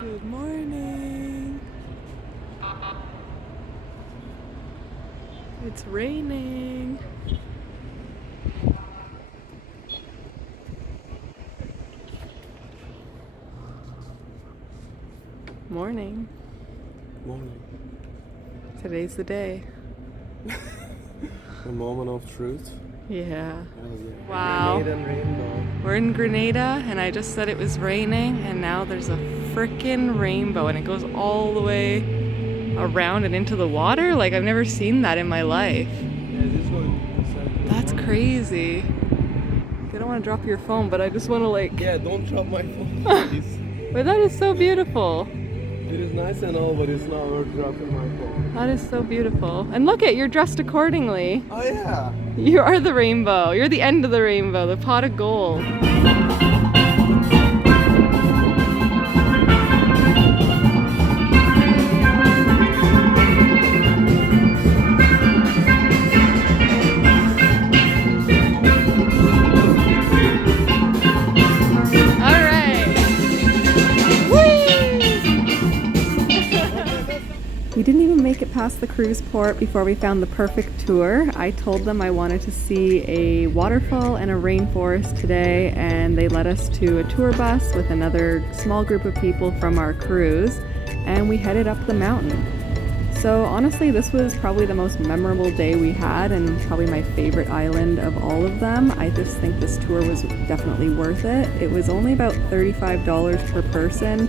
Good morning. It's raining. Morning. Morning. Today's the day. A moment of truth. Yeah. Oh, yeah. Wow. Grenada and rainbow. We're in Grenada and I just said it was raining and now there's a frickin' rainbow and it goes all the way around and into the water. Like I've never seen that in my life. Yeah, this one. That's crazy. I don't want to drop your phone, but I just want to like... Yeah, don't drop my phone, please. But that is so beautiful. It is nice and all, but it's not worth dropping my phone. That is so beautiful. And look at, you're dressed accordingly. Oh yeah. You are the rainbow. You're the end of the rainbow, the pot of gold. We didn't even make it past the cruise port before we found the perfect tour. I told them I wanted to see a waterfall and a rainforest today, and they led us to a tour bus with another small group of people from our cruise, and we headed up the mountain. So honestly, this was probably the most memorable day we had and probably my favorite island of all of them. I just think this tour was definitely worth it. It was only about $35 per person,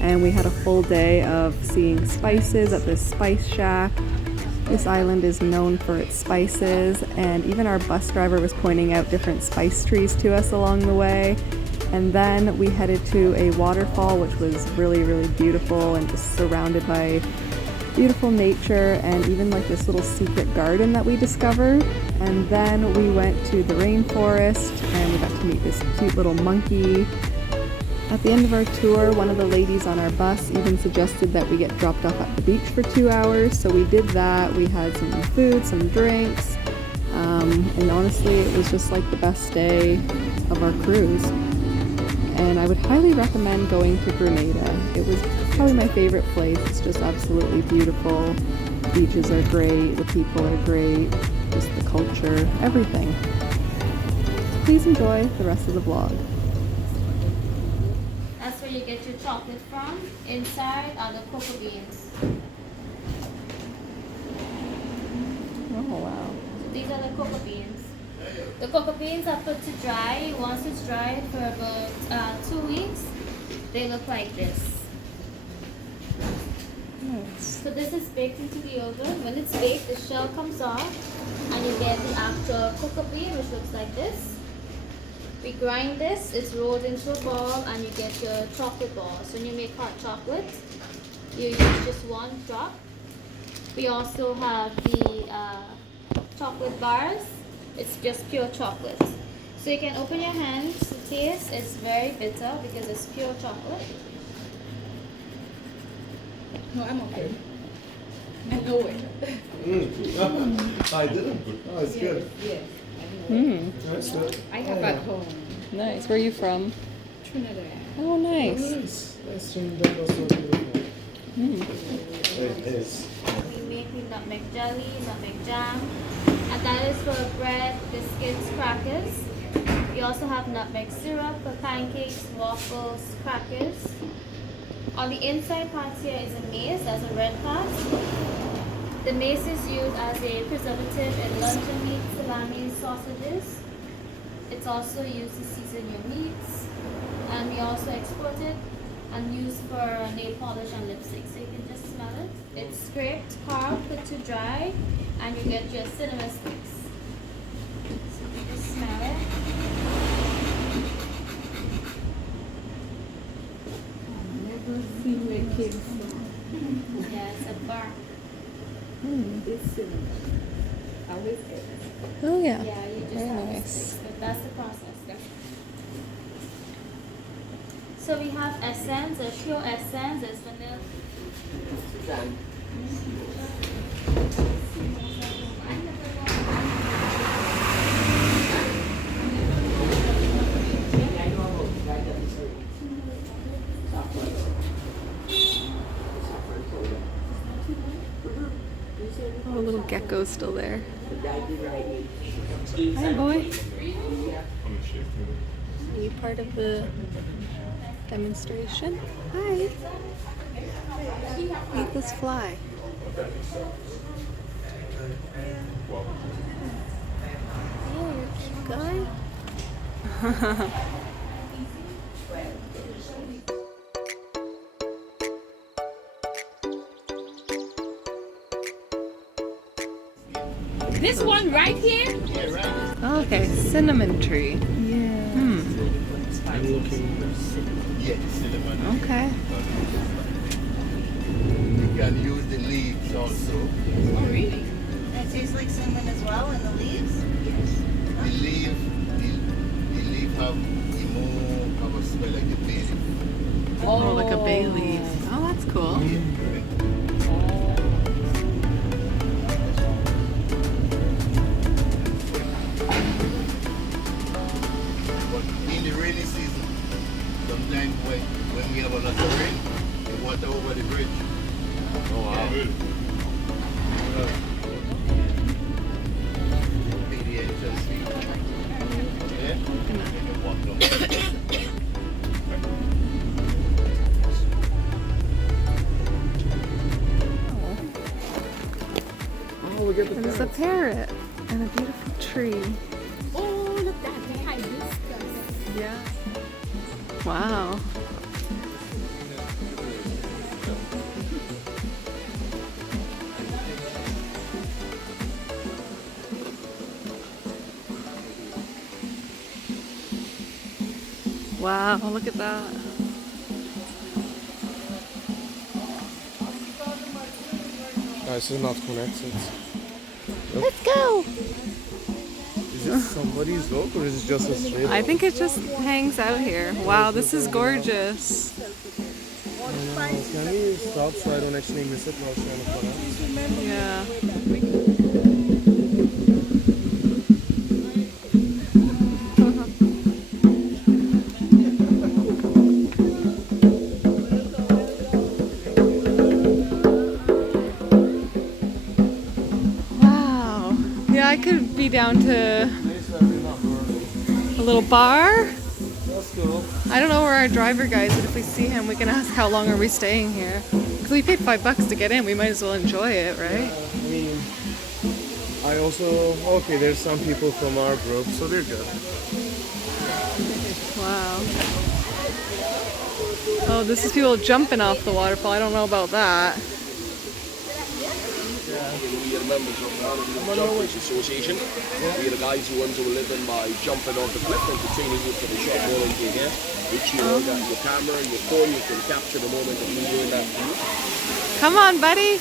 and we had a full day of seeing spices at this spice shack. This island is known for its spices, and even our bus driver was pointing out different spice trees to us along the way. And then we headed to a waterfall, which was really, really beautiful and just surrounded by beautiful nature, and even like this little secret garden that we discovered. And then we went to the rainforest and we got to meet this cute little monkey. At the end of our tour, one of the ladies on our bus even suggested that we get dropped off at the beach for 2 hours, so we did that. We had some food, some drinks, and honestly it was just like the best day of our cruise. And I would highly recommend going to Grenada. It was probably my favorite place. It's just absolutely beautiful. The beaches are great, the people are great, just the culture, everything. So please enjoy the rest of the vlog. That's where you get your chocolate from. Inside are the cocoa beans. Oh wow. So these are the cocoa beans. The cocoa beans are put to dry. Once it's dried for about 2 weeks, they look like this. Nice. So this is baked into the oven. When it's baked, the shell comes off and you get the actual cocoa bean, which looks like this. We grind this, it's rolled into a ball, and you get your chocolate balls. When you make hot chocolate, you use just 1 drop. We also have the chocolate bars. It's just pure chocolate. So you can open your hands to taste. It's very bitter because it's pure chocolate. No, I'm okay. I know it. I didn't. Oh, it's good. Yes. I know it. That's good. I have at home. Nice. Where are you from? Trinidad. Oh, nice. Nice. That's that was so beautiful. It is. We make with nutmeg jelly, nutmeg jam, and that is for bread, biscuits, crackers. We also have nutmeg syrup for pancakes, waffles, crackers. On the inside part here is a mace, that's a red part. The mace is used as a preservative in luncheon meat, salami, sausages. It's also used to season your meats, and we also export it and use for nail polish and lipstick. So you can just smell it. It's scraped, carved, put to dry, and you get your cinema sticks. So you can just smell it. Never see where it came from. Yeah, it's a bark. It's cinnamon. I always get it. Oh yeah. Yeah, you just Very have nice. the sticks, but that's the process. So we have essence, a pure essence, there's vanilla. gecko's still there. Hi, boy. Are you part of the demonstration? Hi. Meet this fly. Yeah, you're a cute guy. This one right here? Oh, okay, cinnamon tree. Yeah. I'm looking. Okay. You can use the leaves also. Oh, really? That tastes like cinnamon as well in the leaves? The leaf have the more of a smell like a bay leaf. Oh, like a bay leaf. Oh, that's cool. But in the rainy season, sometimes when we have a lot of rain, the water over the bridge. Oh wow. Pay the entrance fee. Yeah? You can walk down. Oh, look at the There's a parrot and a beautiful tree. Oh, look at that. They hibiscus. Yeah. Wow. Wow, look at that. This is not connected. Let's go! Is it somebody's dog or is it just a stray dog? I think it just hangs out here. Wow, this is gorgeous. Can we stop so I don't actually miss it while trying to connect? Yeah. Wow. Yeah, I could be down to a little bar. That's cool. I don't know where our driver guy is, but if we see him, we can ask how long are we staying here. Because we paid $5 to get in, we might as well enjoy it, right? I mean, I also, okay, there's some people from our group, so they're good. Wow. Oh, this is people jumping off the waterfall. I don't know about that. We are members of the Annandale Jumpers Association. We are the guys who earn a living by jumping off the cliff and continuing you for the short volunteer here, which you know that your camera, your phone, you can capture the moment of me doing that for you. Come on, buddy.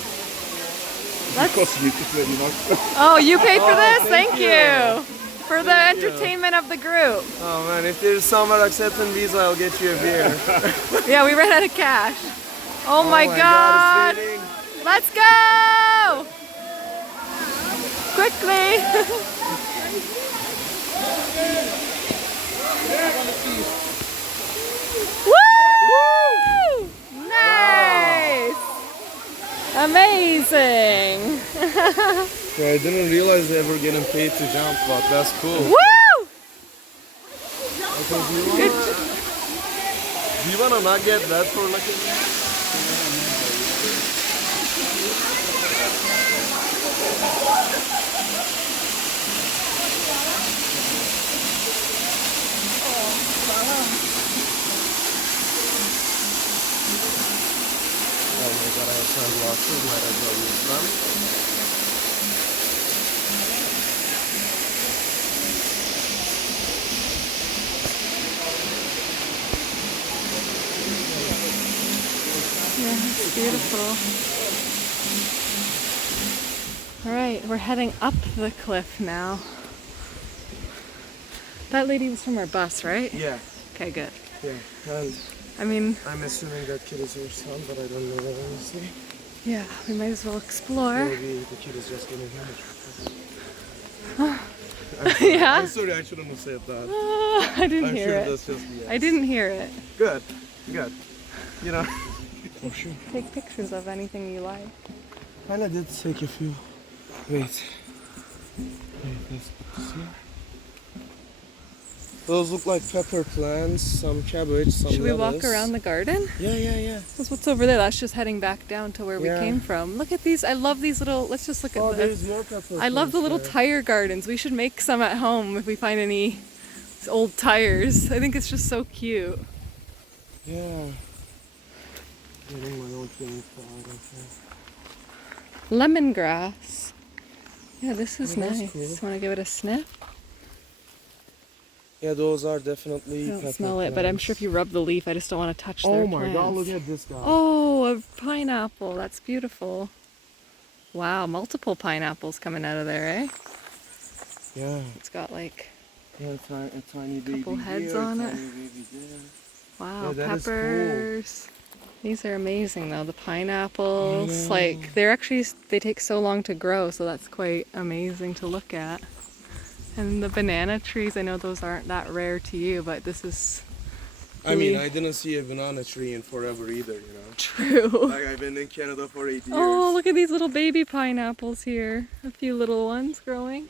Because you could really not. Oh, you paid for this? Thank you. For the entertainment of the group. Oh man, if there's someone accepting visa, I'll get you a beer. Yeah, we ran out of cash. Oh my God, God. it's raining. Let's go! Quickly! Woo! Nice! Amazing! Yeah, I didn't realize they were getting paid to jump, but that's cool. Woo! Do you wanna not get that for like a... Oh my God, I have sunglasses, might as well use them. Yeah, it's beautiful. All right, we're heading up the cliff now. That lady was from our bus, right? Yeah, Okay, good. yeah. And I mean, I'm assuming that kid is your son, but I don't know that honestly. yeah, we might as well explore. Maybe the kid is just getting him. Yeah? I'm sorry, I shouldn't have said that. Oh, I didn't I'm hear sure it. that's just yes. I didn't hear it. Good, good. You know. Oh, sure. Take pictures of anything you like. And I did take a few. Wait. Wait, let's put this here. Those look like pepper plants, some cabbage, some Should we lettuce. walk around the garden? Yeah. Because what's over there? That's just heading back down to where we Yeah. came from. Look at these. I love these little. Let's just look Oh, at there's the. more pepper I love the plants little there. tire gardens. We should make some at home if we find any old tires. I think it's just so cute. Yeah. Getting my own thing started. Lemongrass. Yeah, this is Oh, that's nice. cool. Want to give it a sniff? Yeah, those are definitely I don't pepper smell it, but I'm sure if you rub the leaf, I just don't want to touch their Oh my god, plants. look at this guy. Oh, a pineapple. That's beautiful. Wow, multiple pineapples coming out of there, eh? Yeah. It's got like, Yeah, a tiny baby Couple heads here, on a it. tiny baby there. wow, Yeah, that is cool. peppers. These are amazing though, the pineapples. I Like, they take so long to grow, so that's quite amazing to look at. And the banana trees, I know those aren't that rare to you, but this is I mean, really I didn't see a banana tree in forever either, you know. true. Like, I've been in Canada for 8 years. Oh, look at these little baby pineapples here. A few little ones growing.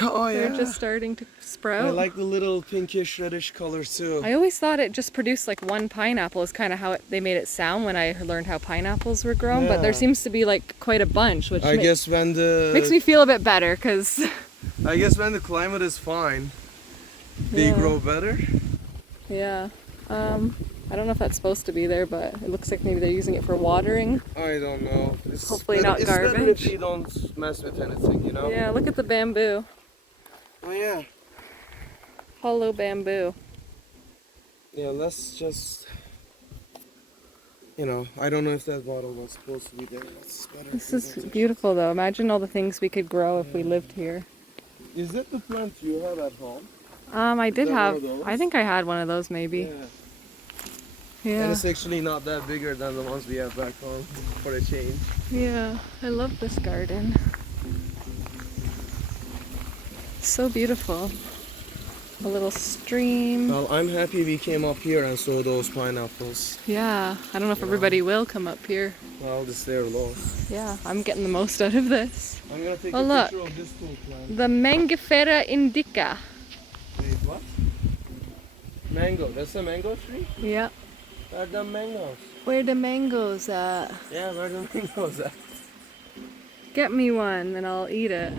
Oh, yeah. They're just starting to sprout. I like the little pinkish reddish colors too. I always thought it just produced like one pineapple is kind of how they made it sound when I learned how pineapples were grown, but there Yeah. seems to be like quite a bunch, which I guess when makes me feel a bit better because I guess when the climate is fine, they Yeah. grow better. yeah. I don't know if that's supposed to be there, but it looks like maybe they're using it for watering. I don't know. It's Hopefully better- not it's better if garbage. you don't mess with anything, you know? Yeah, look at the bamboo. Oh yeah. Hollow bamboo. Yeah, let's just, you know, I don't know if that bottle was supposed to be there. It's better if This we is don't- beautiful though. Imagine all the things we could grow if we lived here. Is that the plant you have at home? I did that one have, of those? I think I had one of those maybe. Yeah. And it's actually not that bigger than the ones we have back home for a change. Yeah, I love this garden. So beautiful. A little stream. Well, I'm happy we came up here and saw those pineapples. Yeah, I don't know if everybody will come up here. Well, this there low. Yeah, I'm getting the most out of this. I'm gonna take Oh, a look. picture of this cool plant. The Mangifera indica. Wait, what? Mango. That's a mango tree? Yeah. Where are the mangoes? Where the mangoes at? Yeah, where are the mangoes at? Get me one and I'll eat it.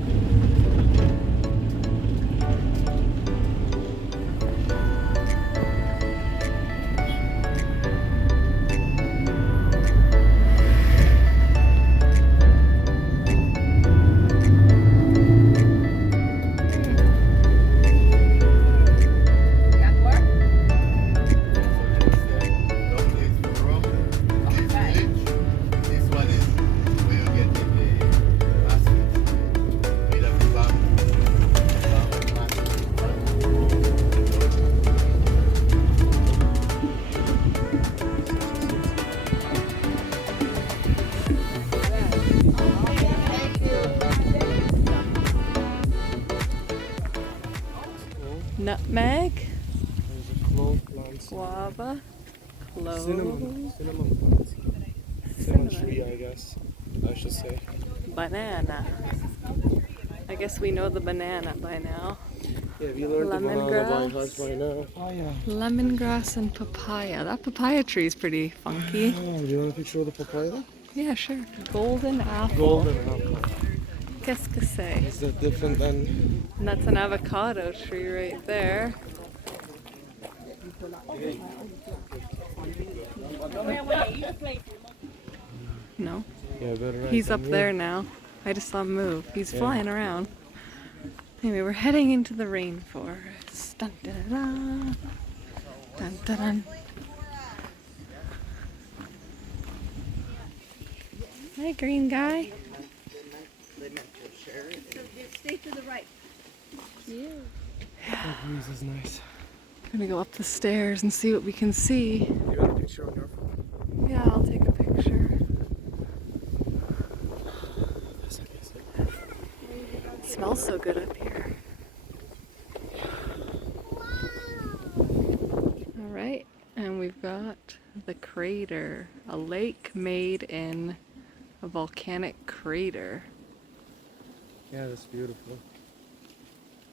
This one is where you get the basket made of Nutmeg, There's a clove plant. guava, clove, Cinnamon plant. Cinnamon tree, I guess. I should say. banana. I guess we know the banana by now. Yeah, we learned the banana by Lemongrass. heart by now. Oh yeah. Lemongrass and papaya. That papaya tree is pretty funky. Oh, do you want a picture of the papaya? Yeah, sure. Golden apple. Golden apple. Qu'est-ce que c'est? Is that different than? And that's an avocado tree right there. No, Yeah, better right he's than up me. there now. I just saw him move. He's Yeah. flying around. Anyway, we're heading into the rainforest. Dun, dun, dun, dun, dun, dun. Hi, green guy. Stay to the right. That breeze is nice. Gonna go up the stairs and see what we can see. You want a picture on your phone? Yeah, I'll take a picture. Yes, I guess. It smells so good up here. All right, and we've got the crater, a lake made in a volcanic crater. Yeah, that's beautiful.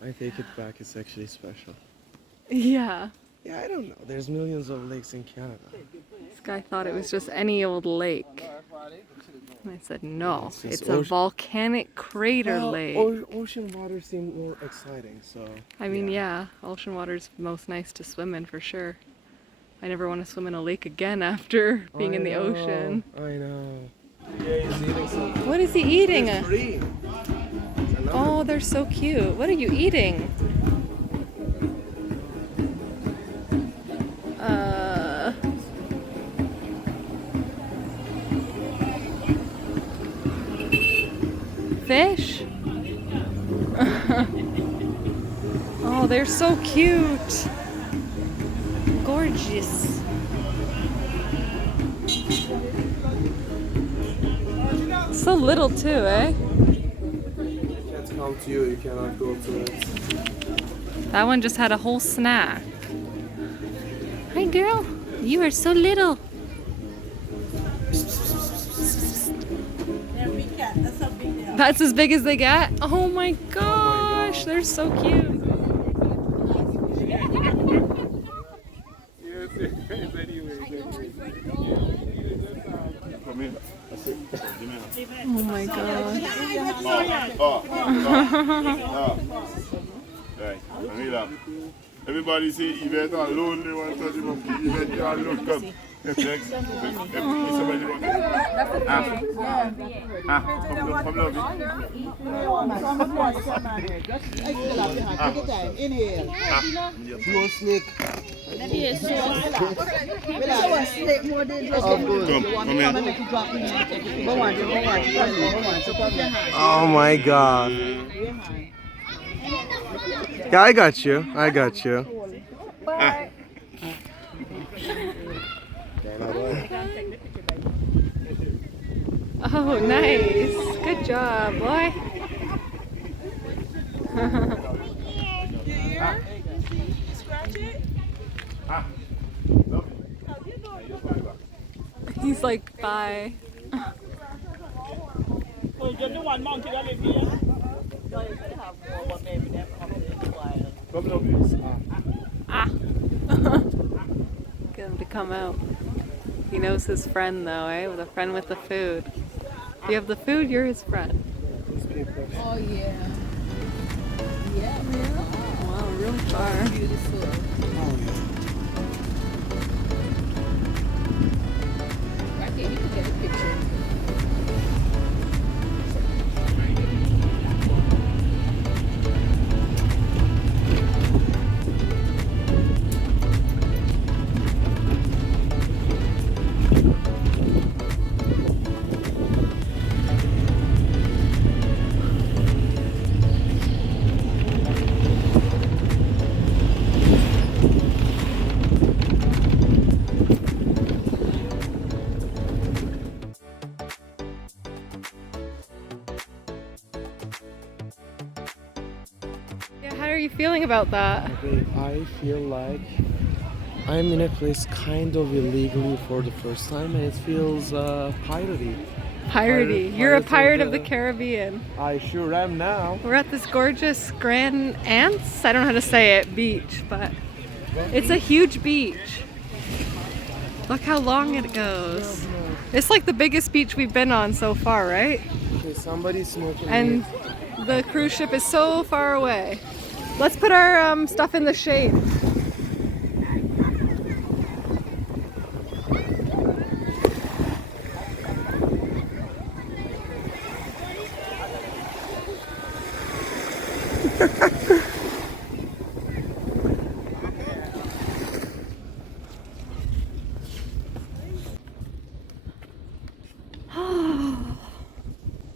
I take it back. It's actually special. Yeah. Yeah, I don't know. There's millions of lakes in Canada. This guy thought it was just any old lake. And I said, no, It's it's a volcanic crater Well, lake. ocean water seems more exciting, so. I mean, yeah, ocean water's most nice to swim in for sure. I never want to swim in a lake again after being in the ocean. I know. Yeah, he's eating something. What is he eating? It's free. Oh, they're so cute. What are you eating? Fish? Oh, they're so cute. Gorgeous. So little too, eh? Can't come to you, you cannot go to it. That one just had a whole snack. Hi girl, you are so little. That's as big as they get? Oh my gosh, they're so cute. Oh my god. Right, everybody say Yvette are lonely one touch him up. Yvette you are look up. Next. Somebody want from Lovie. Inhale. Slow snake. Oh my god. Yeah, I got you. I got you. Oh, nice. Good job, boy. He's like, bye. Ah. Get him to come out. He knows his friend though, eh? With a friend with the food. If you have the food, you're his friend. Oh yeah. Yeah. Wow, real far. Beautiful. Right there, you can get a picture. Yeah, how are you feeling about that? Okay, I feel like I'm in a place kind of illegally for the first time, and it feels piratey. Piratey. You're a Pirates of pirate of the the- Caribbean. I sure am now. We're at this gorgeous Grand Anse, I don't know how to say it, beach, but it's a huge beach. Look how long it goes. It's like the biggest beach we've been on so far, right? Okay, somebody's smoking. And the cruise ship is so far away. Let's put our stuff in the shade.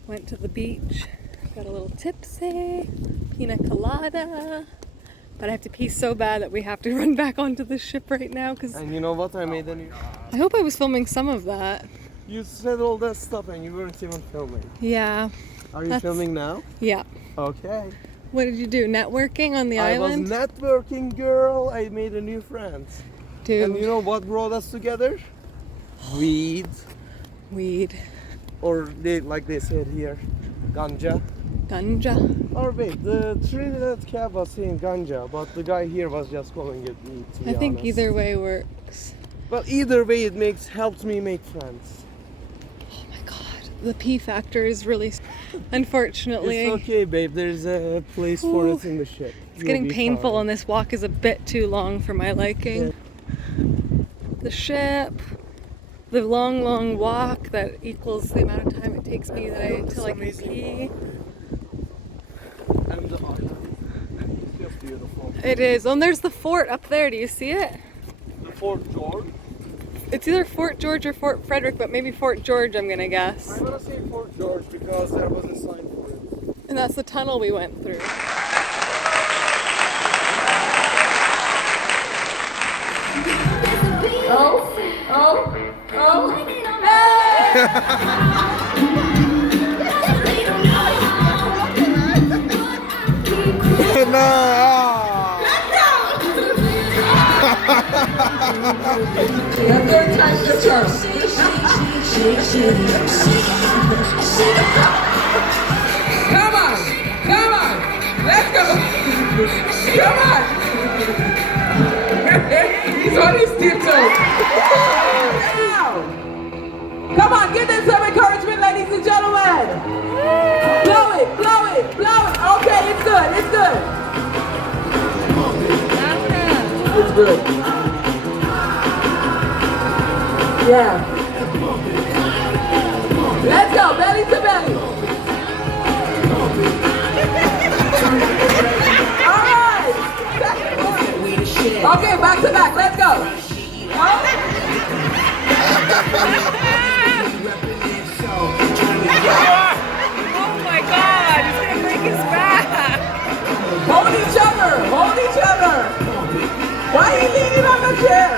Went to the beach, got a little tipsy, pina colada, but I have to pee so bad that we have to run back onto the ship right now because And you know what? I made a new. I hope I was filming some of that. You said all that stuff and you weren't even filming. Yeah, Are you That's- filming now? yeah. Okay. What did you do? Networking on the island? I was networking, girl. I made a new friend. Dude, And you know what brought us together? Weed. weed. Or they, like they said here, ganja. Ganja. Or wait, the Trinidad cab was saying ganja, but the guy here was just calling it weed, to be I think honest. either way works. But either way, it helps me make friends. Oh my god, the pee factor is really, unfortunately. It's okay, babe. There's a place for it in the ship. It's getting painful, and this walk is a bit too long for my liking. Yeah. The ship, the long walk that equals the amount of time it takes me till I can pee. And the island. It's just beautiful. It is. Oh, and there's the fort up there. Do you see it? The Fort George? It's either Fort George or Fort Frederick, but maybe Fort George, I'm gonna guess. I'm gonna say Fort George because there was a sign for it. And that's the tunnel we went through. Come on, let's go. Come on. He's on his tiptoes. Come on, give them some encouragement, ladies and gentlemen. Blow it. Okay, it's good. It's good. Yeah. Let's go, belly to belly. All right. Okay, back to back. Let's go. Oh my god, he's gonna break his back. Hold each other. Why are you leaning on the chair?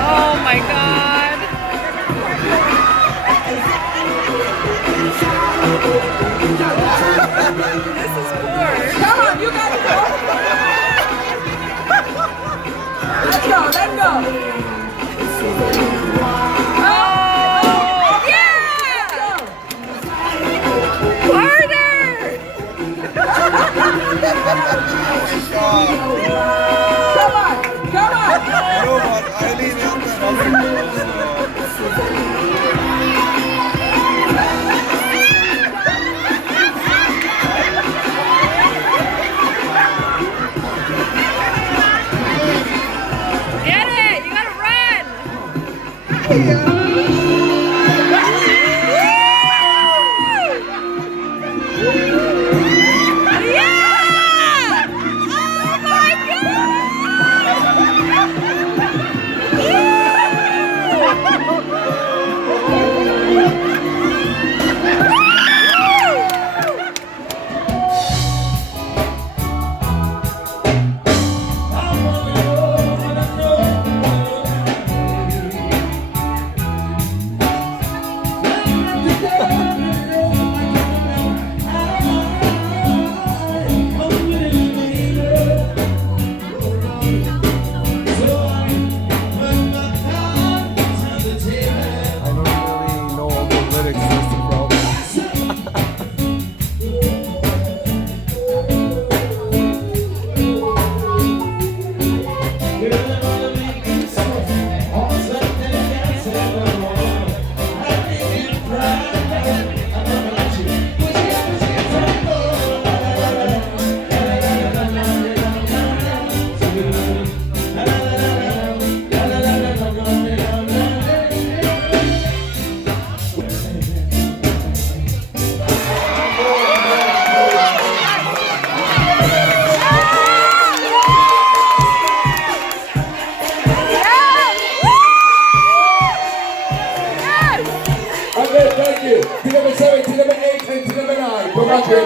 Oh my god. This is poor. Come on, you guys go. Let's go. Oh, yeah! Harder! Come on. You know what? I lean out Get it! You gotta run!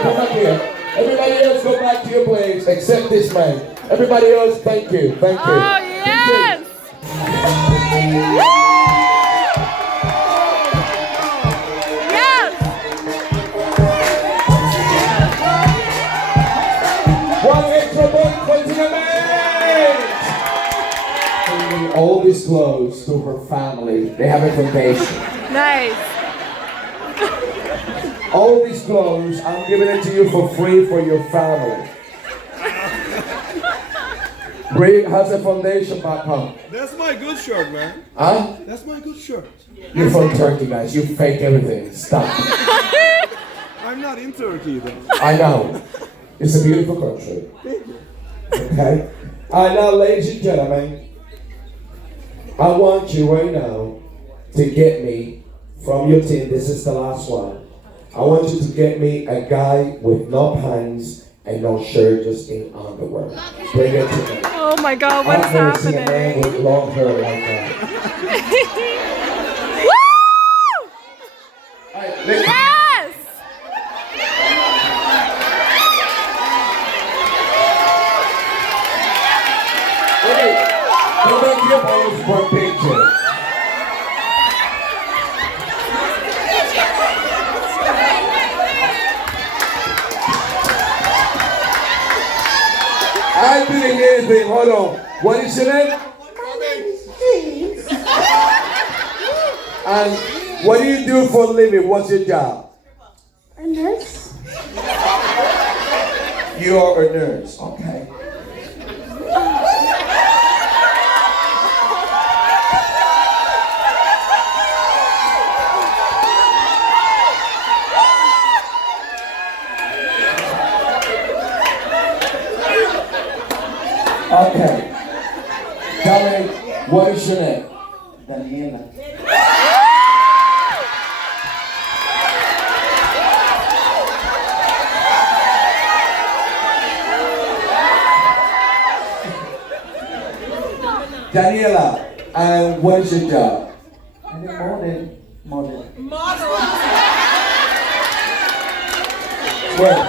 Come back here. Everybody else go back to your place except this man. Everybody else, thank you. Oh, yes! Yes! One extra point for the all disclosed to her family. They have information. Nice. All these clothes, I'm giving it to you for free for your family. Bring has a foundation back home. That's my good shirt, man. Huh? That's my good shirt. You're from Turkey, guys. You fake everything. Stop. I'm not in Turkey, though. I know. It's a beautiful country. Okay? Now, ladies and gentlemen, I want you right now to get me from your team. This is the last one. I want you to get me a guy with no pants and no shirt, just in underwear. Bring it to me. Oh my God, what is I've never seen a happening? man with long hair like that. Yes! Okay, come back here for a picture. I didn't get anything. Hold on. What is your name? And what do you do for a living? What's your job? A nurse. You are a nurse. Okay. Okay. Tell me, what is your name? Daniela. Daniela, and what is your job? I'm a model. Well,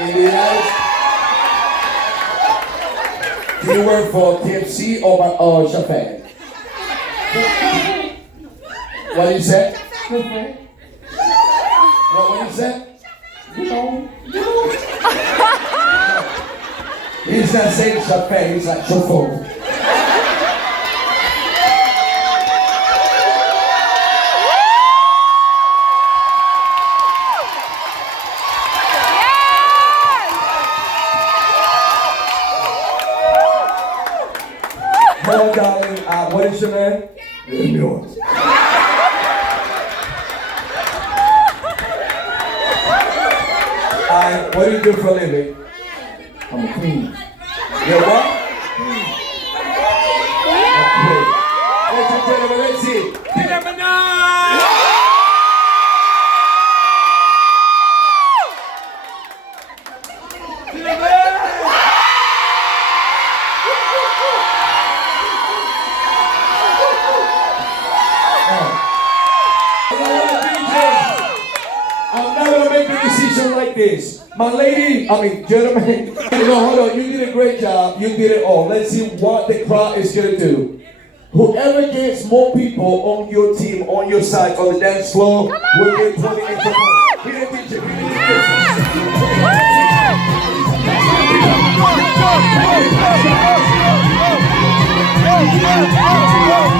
in the United do you work for KFC or Japan? What did you say? What did you say? He's not saying Japan, he's like chauffeur. Hello, darling. What is your name? Yours. What do you do for a living? I'm a queen. You're what? Okay. Ladies and gentlemen, let's see. I'm not gonna make a decision like this. My lady, gentlemen, no, hold on. You did a great job. You did it all. Let's see what the crowd is gonna do. Whoever gets more people on your team, on your side, on the dance floor, will get 20 extra points. Here, teacher. Here, teacher.